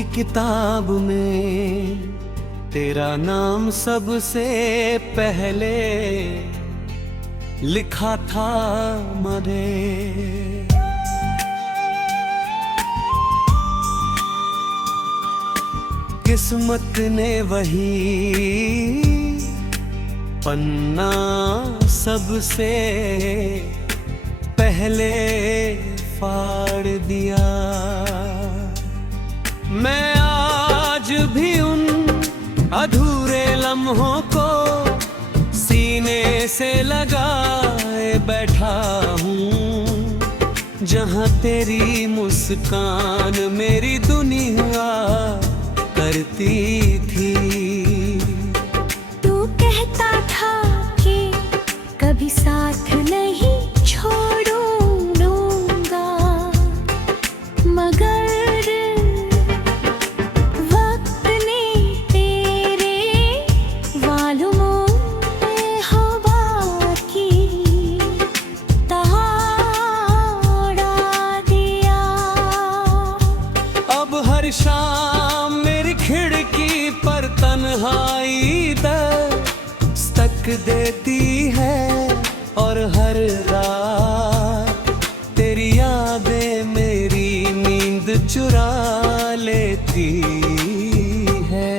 की किताब में तेरा नाम सबसे पहले लिखा था मरे। किस्मत ने वही पन्ना सबसे पहले फाड़ दिया। मैं आज भी उन अधूरे लम्हों को सीने से लगाए बैठा हूँ, जहाँ तेरी मुस्कान मेरी दुनिया करती थी। तू कहता था कि कभी साथ नहीं छोड़ूंगा, मगर वक्त ने तेरे वालों में हवा की तहाड़ा दिया। अब हर शाम मेरी खिड़की पर तन्हाई दस्तक देती है, और हर रात तेरी यादें मेरी नींद चुरा लेती है।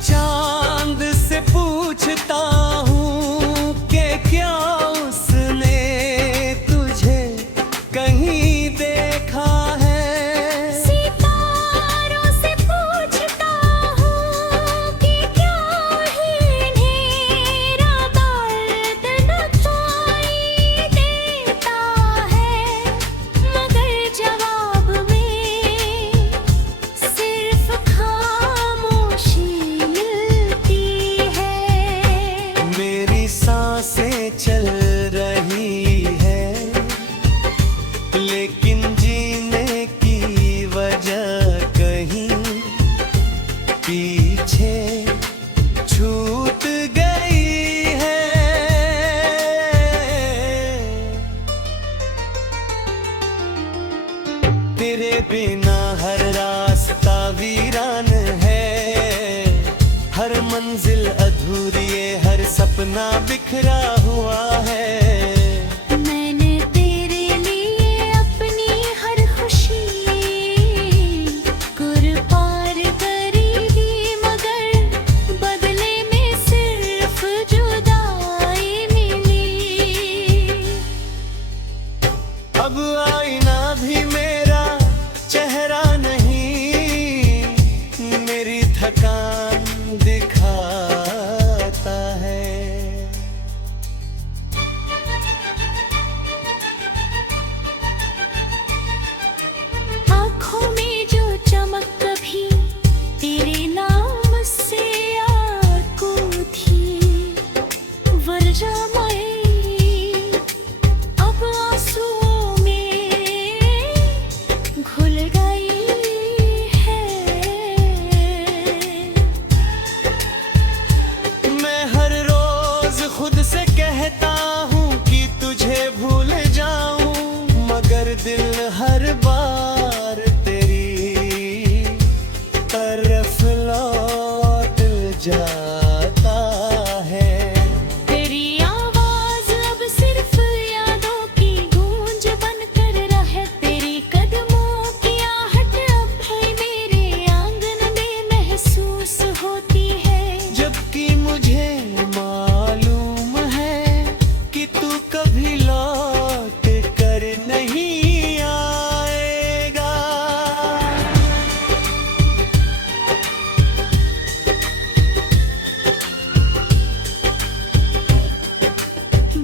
चांद से पूछता हूँ कि क्या उसने तुझे कहीं देखा है। सितारों से पूछता हूँ कि क्या इन्हें दर्द दिखाई देता है, मगर जवाब में सिर्फ खामोशी मिलती है। मेरी सांसें चल रही है, लेकिन जीने की वजह कहीं पीछे छूट गई है। तेरे बिना हर रास्ता वीरान है, हर मंजिल अधूरी है, हर सपना बिखरा हुआ है। मैंने तेरे लिए अपनी हर खुशी कुर्बान करी थी, मगर बदले में सिर्फ जुदाई मिली। अब आईना भी मेरा चेहरा नहीं, मेरी थकान दिखाता है। आँखों में जो चमक कभी तेरे नाम से आपको थी, वर्षामय अब आंसुओं में घुल गई है। मैं हर रोज खुद से कहता हूँ कि तुझे भूल जाऊं, मगर दिल हर बार तेरी तरफ लौट जाता है। तेरी आवाज अब सिर्फ यादों की गूंज बनकर रहे, तेरी कदमों की आहट अब भी मेरे आंगन में महसूस होती है। जबकि मुझे मालूम है कि तू कभी लौट कर नहीं आएगा।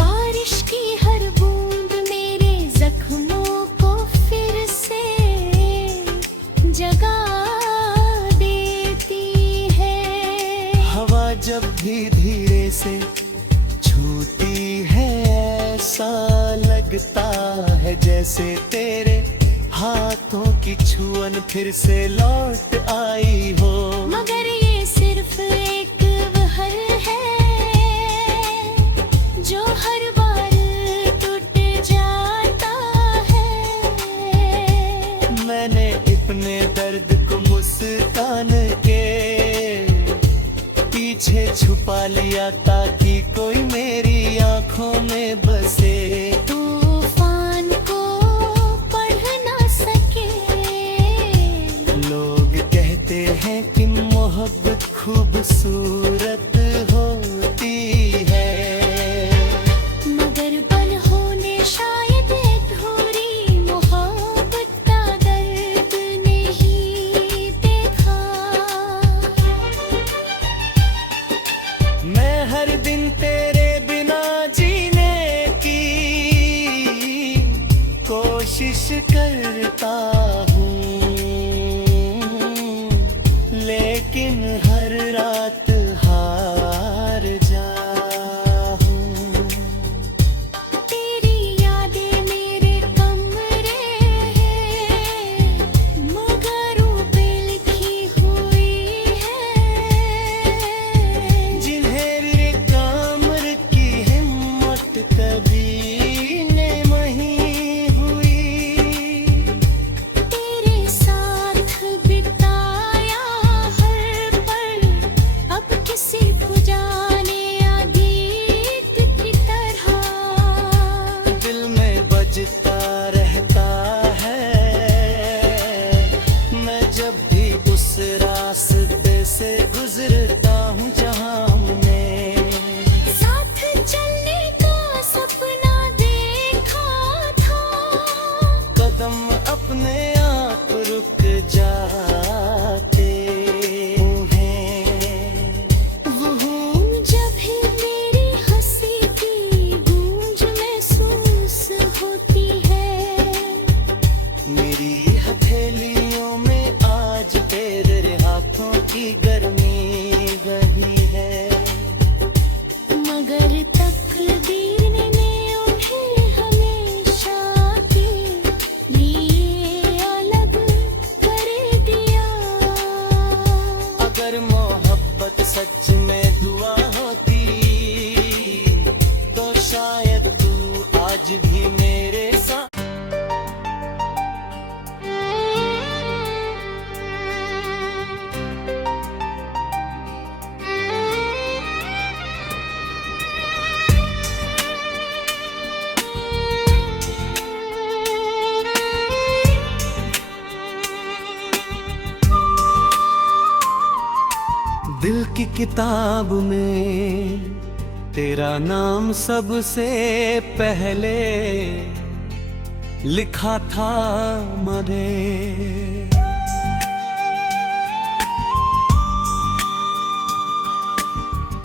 बारिश की हर बूंद मेरे जख्मों को फिर से जगा देती है। हवा जब भी धीरे से छूती है, ऐसा लगता है जैसे तेरे हाथों की छुअन फिर से लौट आई हो। मगर ये सिर्फ सिर्फ एक बहर है जो हर बार टूट जाता है। मैंने अपने दर्द को मुस्कान के पीछे छुपा लिया ताकि कोई मेरी आंखों में बसे। तूफान को पढ़ ना सके। लोग कहते हैं कि मोहब्बत खूबसूरत होती है, मगर बल होने शायद अधूरी मोहब्बत का दर्द नहीं देखा। मैं हर दिन तेरे बिना जीने की कोशिश करता हूँ, लेकिन हर रात हार जाऊं। तेरी यादें मेरे कमरे हैं, मगरों पे लिखी हुई है, जिन्हें रे कामर की हिम्मत कभी ने नहीं हुई। तेरे साथ बिताया हर पल अब किसी को जाने अतीत की तरह। दिल में बजता रहता है मैं जब भी उस रास्ते से गुजरता हूँ जहाँ हमने साथ चलने का सपना देखा था। कदम अपने आप रुक जाते हैं। जब भी मेरी हंसी की गूंज महसूस होती है, मेरी हथेलियों में आज तेरे हाथों की गर्मी वही है, मगर तकदीर ने उन्हें हमेशा के लिए अलग कर दिया। अगर मोहब्बत सच में दुआ होती तो शायद तू आज भी मेरे साथ। दिल की किताब में तेरा नाम सबसे पहले लिखा था मैंने।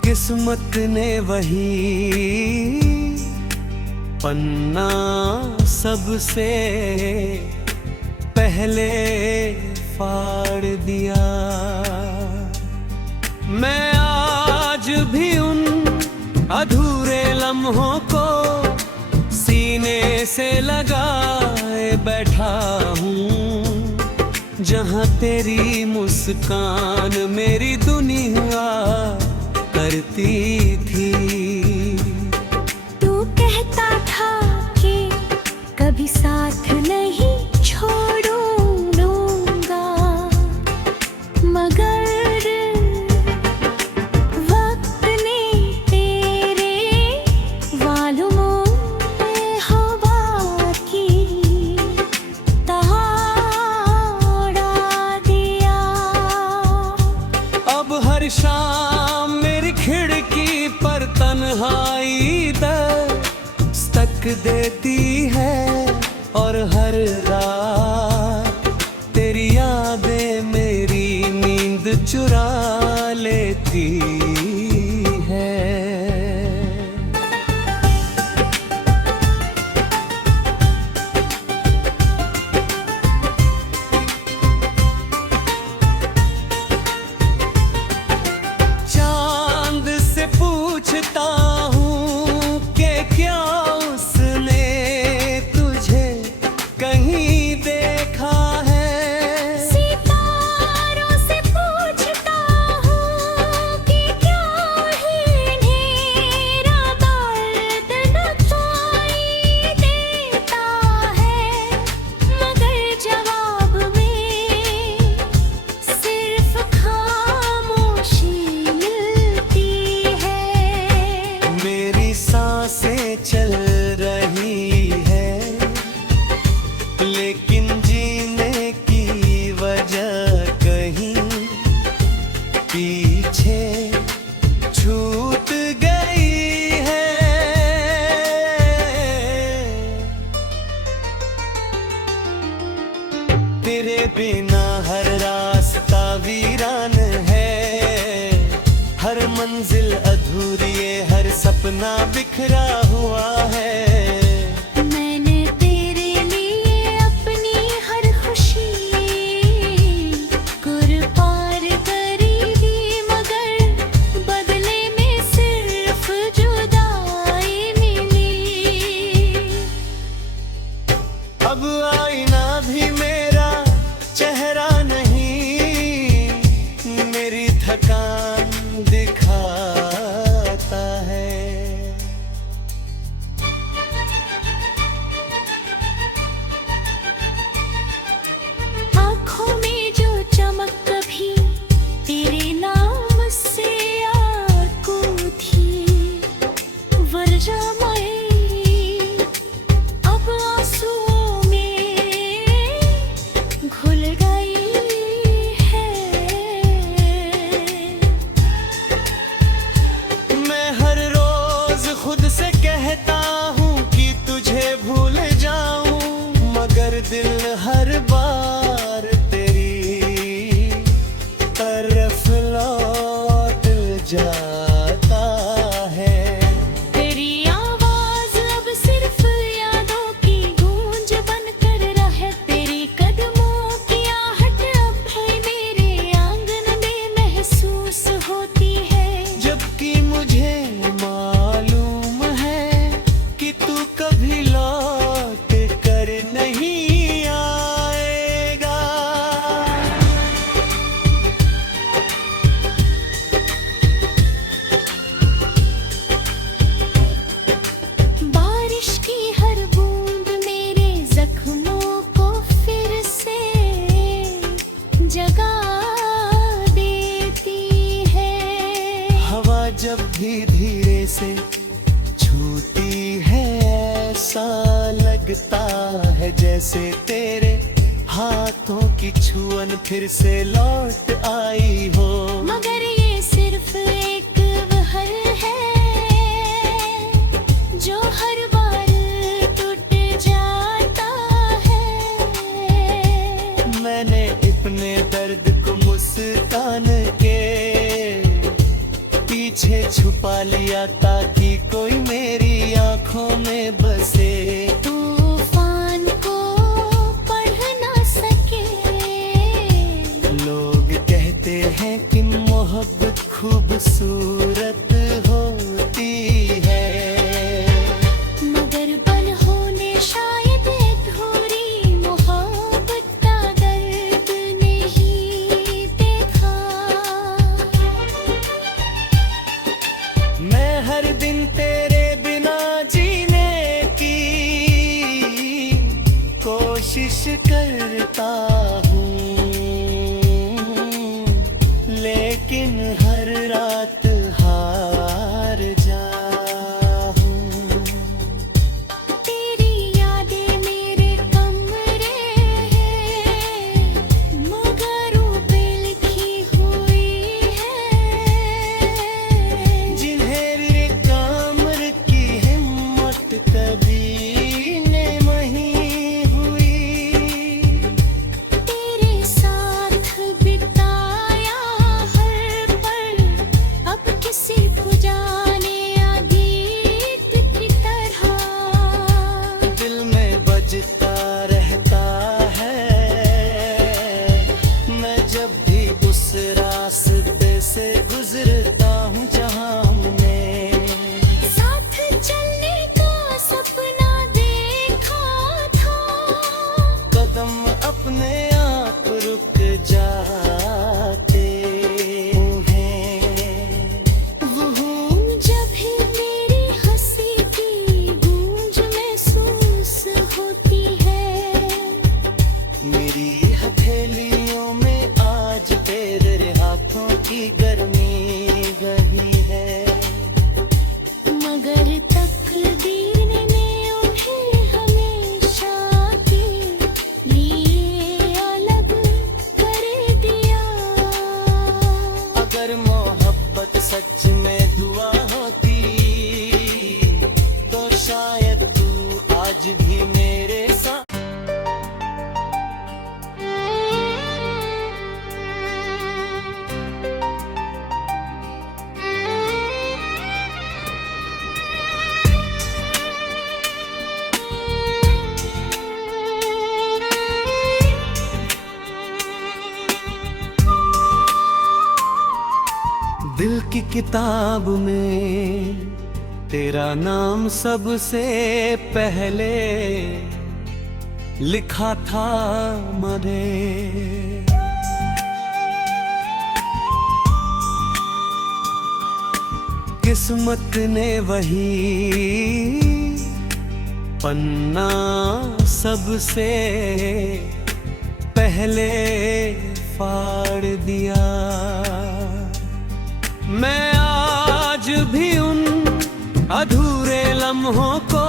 किस्मत ने वही पन्ना सबसे पहले फाड़ दिया। मैं आज भी उन अधूरे लम्हों को सीने से लगाए बैठा हूँ, जहाँ तेरी मुस्कान मेरी दुनिया करती थी। तू कहता था कि कभी साथ नहीं छोड़ूंगा, मगर वक्त ने तेरे वालों में हवा की तहाड़ा दिया। अब हर शाम मेरी खिड़की पर तन्हाई दस्तक देती है और हर तेरे बिना हर रास्ता वीरान है, हर मंजिल अधूरी है, हर सपना बिखरा हुआ है। मैंने तेरे लिए अपनी हर खुशी कुर्बान करी थी, मगर बदले में सिर्फ जुदाई मिली। अब आईना भी मेरा चेहरा नहीं, मेरी थकान दिखाता है। आँखों में जो चमक कभी तेरे नाम से आंखों थी, वर्षा में अब आंसुओं में घुल गई है। मैं हर रोज खुद से कहता हूँ कि तुझे भूल जाऊं, मगर दिल हर बार तेरी तरफ लौट जाता है। तेरी आवाज अब सिर्फ यादों की गूंज बनकर रहे, तेरी कदमों की आहट अब भी मेरे आंगन में महसूस होती है। जबकि मुझे मालूम है कि तू कभी लौट कर नहीं आएगा। बारिश की हर बूंद मेरे जख्मों को फिर से जगा देती है। हवा जब भी धीरे से छूती है, ऐसा लगता है जैसे तेरे हाथों की छुअन फिर से लौट आई हो। मगर ये सिर्फ एक वहर है जो हर बार टूट जाता है। मैंने अपने दर्द को मुस्कान के पीछे छुपा लिया ताकि कोई मेरी आंखों में बसे। तूफान को पढ़ ना सके। लोग कहते हैं कि मोहब्बत खूबसूरत होती है, मगर बल होने शायद अधूरी मोहब्बत का दर्द नहीं देखा। मैं हर दिन तेरे बिना जीने की कोशिश करता हूँ, लेकिन हर रात हार जाऊं। तेरी यादें मेरे कमरे हैं, मगरों पे लिखी हुई है, जिन्हें रे कामर की हिम्मत कभी ने नहीं हुई। की किताब में तेरा नाम सबसे पहले लिखा था मैंने। किस्मत ने वही पन्ना सबसे पहले फाड़ दिया। मैं आज भी उन अधूरे लम्हों को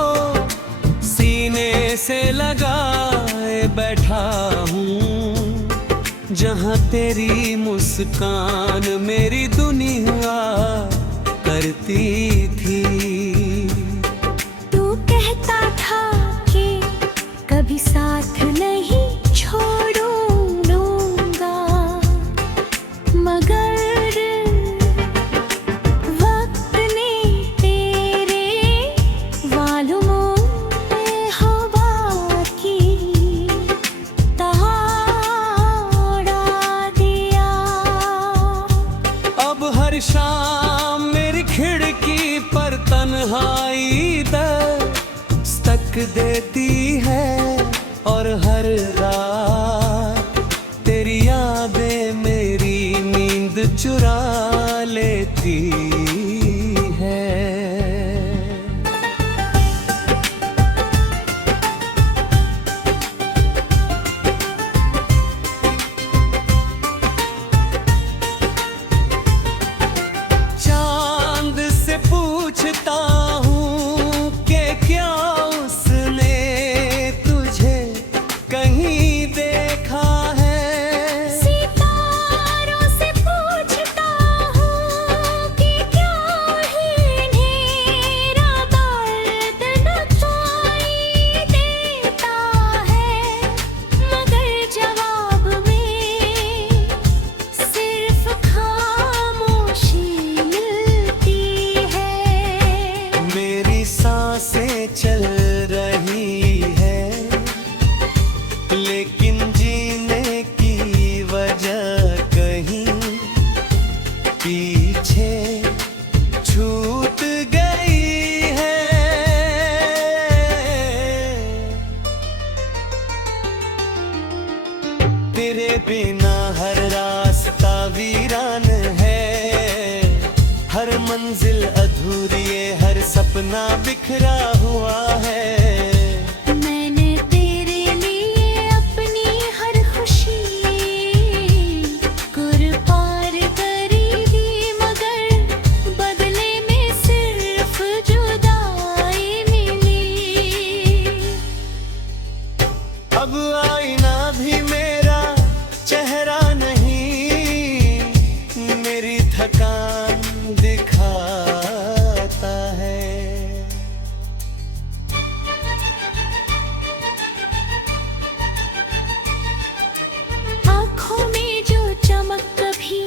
सीने से लगाए बैठा हूँ, जहाँ तेरी मुस्कान मेरी दुनिया करती थी। तू कहता था कि कभी साथ नहीं छोड़ूंगा, मगर वक्त ने तेरे वालों में हवा की तहाड़ा दिया। अब हर शाम मेरी खिड़की पर तन्हाई दस्तक देती है, और हर रात तेरी यादें मेरी नींद चुरा लेती है। चांद से पूछता हूँ कि क्या उसने तुझे कहीं देखा है। सितारों से पूछता हूँ कि क्या इन्हें दर्द दिखाई देता है, मगर जवाब में सिर्फ खामोशी मिलती है। मेरी सांसें चल रही है, लेकिन जीने की वजह कहीं पीछे छूट गई है। तेरे बिना हर रास्ता वीरान है, हर मंजिल अधूरी है, हर सपना बिखरा हुआ है। मैंने तेरे लिए अपनी हर खुशी कुर्बान करी थी, मगर बदले में सिर्फ जुदाई मिली। अब आईना भी मेरा चेहरा नहीं, मेरी थकान दिखाता है। आँखों में जो चमक कभी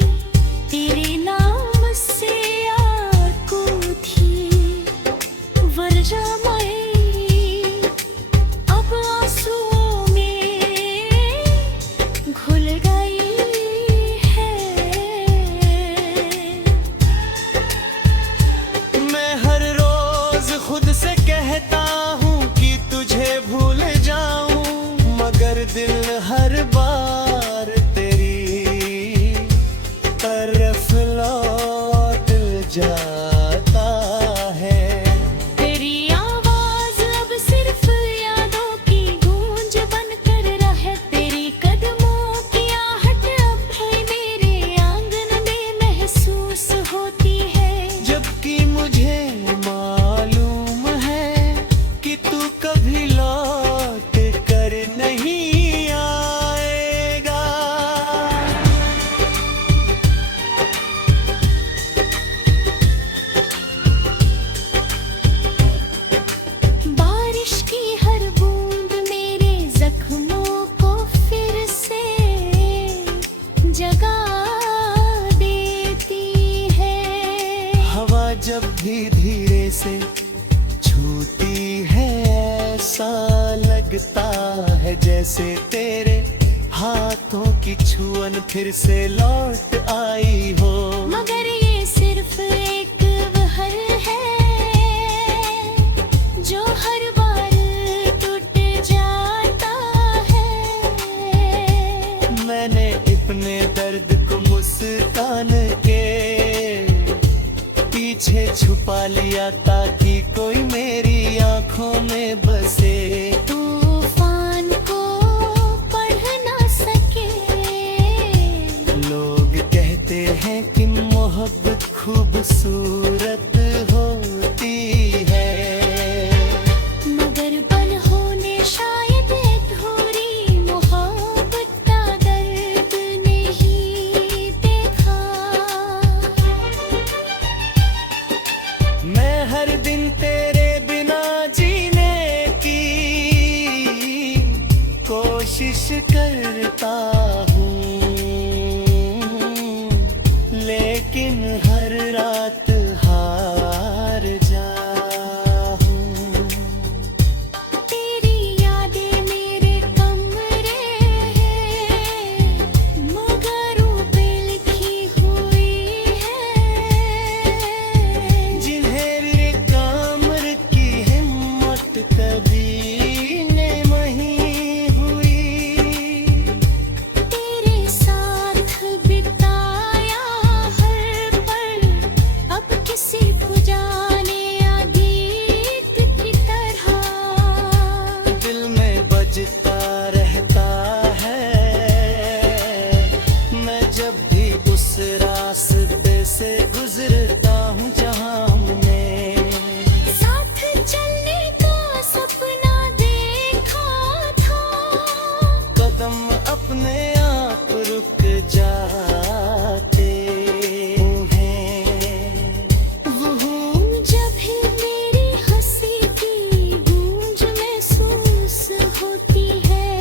तेरे नाम से आंखों थी, वर्षामय अब आंसुओं में घुल गई है। मैं हर रोज खुद से कहता हूँ कि तुझे भूल जाऊं, मगर दिल हर बार तेरी तरफ लौट जाता है। तेरी आवाज अब सिर्फ यादों की गूंज बनकर रहे, तेरी कदमों की आहट अब भी मेरे आंगन में महसूस होती है। जबकि मुझे मालूम है कि तू कभी लौट कर नहीं आएगा। बारिश की हर बूंद मेरे जख्मों को फिर से जगा देती है। हवा जब भी धीरे से छूती है, ऐसा लगता है जैसे तेरे हाथों की छुअन फिर से लौट आई हो। मगर ये सिर्फ सिर्फ एक वहर है जो हर बार टूट जाता है। मैंने अपने दर्द को मुस्कान के पीछे छुपा लिया ताकि कोई मेरी आंखों में बसे। तूफान को पढ़ ना सके। लोग कहते हैं कि मोहब्बत खूबसूरत होती है, मगर बल होने शायद अधूरी मोहब्बत का दर्द नहीं देखा। मैं हर दिन तेरे बिना जीने की कोशिश करता हूँ, लेकिन हर रात हार जाऊं। तेरी यादें मेरे कमरे हैं, मगरों पे लिखी हुई है, जिन्हें रे कामर की हिम्मत कभी नहीं हुई। तेरे साथ बिताया हर पल अब किसी को जाने गीत की तरह। दिल में बजता रहता है, मैं जब भी उस रास्ते से गुजरता हूँ जहाँ हमने साथ चलने का सपना देखा था। कदम अपने आप रुक जाते हैं। जब भी मेरी हंसी की गूंज महसूस होती है,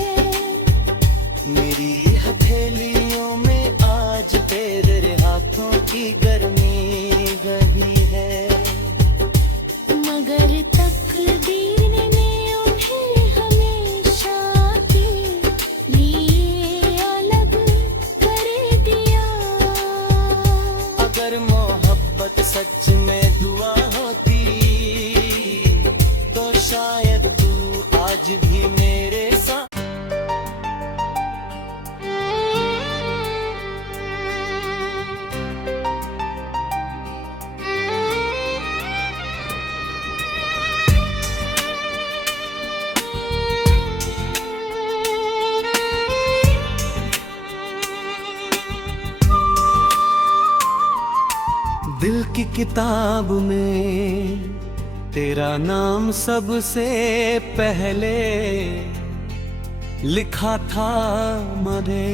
मेरी हथेलियों में आज तेरे हाथों की गर्मी वही है, मगर तकदीर ने उन्हें हमेशा के लिए अलग कर दिया। अगर मोहब्बत सच में दुआ होती तो शायद तू आज भी मेरे साथ। दिल की किताब में तेरा नाम सबसे पहले लिखा था मैंने।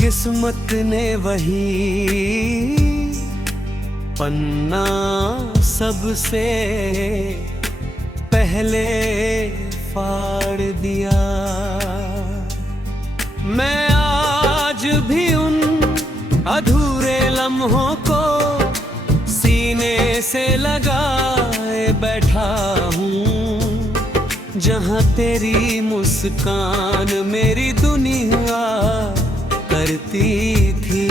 किस्मत ने वही पन्ना सबसे पहले फाड़ दिया। मैं आज भी उन अधूरे लम्हों को सीने से लगाए बैठा हूँ, जहाँ तेरी मुस्कान मेरी दुनिया करती थी।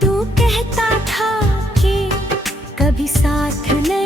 तू कहता था कि कभी साथ न